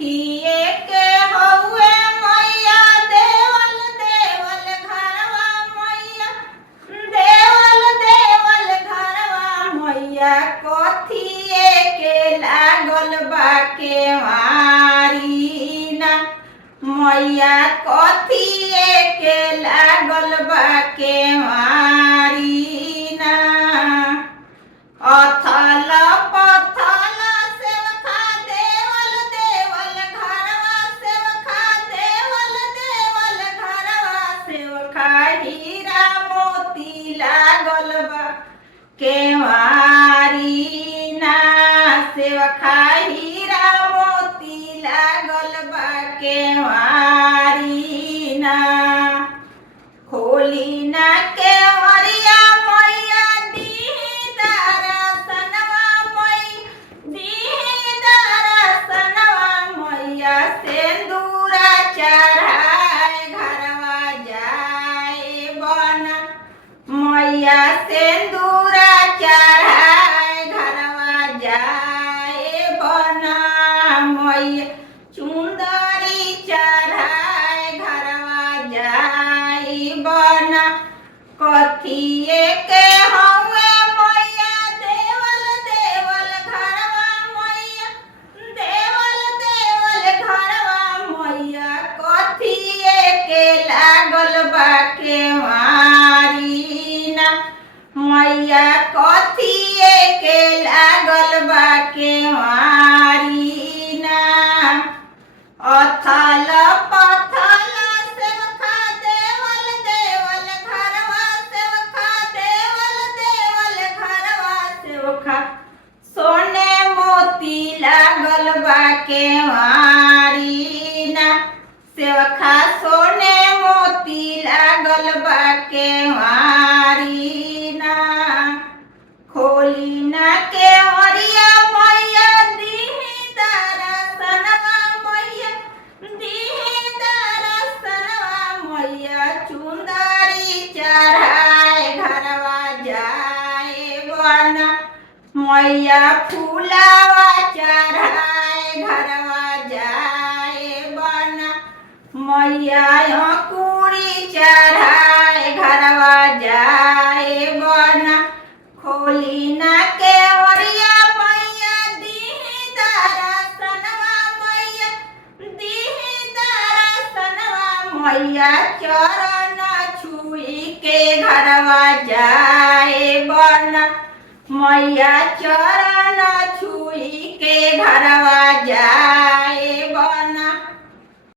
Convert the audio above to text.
कथिए के हउए मैया देवल देवल घरवा मैया देवल देवल घरवा मैया कथिए के लागल बा केवारी ना मैया कथिए के लागल बा केवारी ना अथल पथल सेवखा देवल देवल घरवा सेवखा देवल देवल घरवा सेवखा हीरा मोती लागल बा केवारी ना सेवखा हीरा मोती लागल बा केवारी ना खोली ना केवरिया मैया दीही दरसनवा मैया सिंदूरा चढ़ाए घरवा जाए बना मैया सिंदूरा चढ़ाए घरवा जाए बना मैया चुंदरी चढ़ाए घरवा जाए बना कथिए के हउए मैया देवल देवल घरवा मैया देवल देवल घरवा मैया कथिए के लागल बा केवारी ना मैया कथिए के लागल बा केवारी ना अथल पथल सेवखा देवल देवल घरवा सेवखा देवल देवल घरवा सेवखा सोने मोती लागल बा केवारी ना सेवखा सोने मोती लागल बा केवारी ना खोली ना केवरिया मैया दीही दरसनवा मैया दीही दरसनवा मैया चुंदरी चढ़ाए घरवा जाए बना मैया फूलावा चढ़ाए घरवा जाए बना मैया अंकुरी चढ़ाए घरवा जाए बना खोली ना केवरिया मैया दीही दरसनवा मैया दीही दरसनवा मैया चरण छुई के घरवा जाए बना मैया चरण छुई के घरवा जाए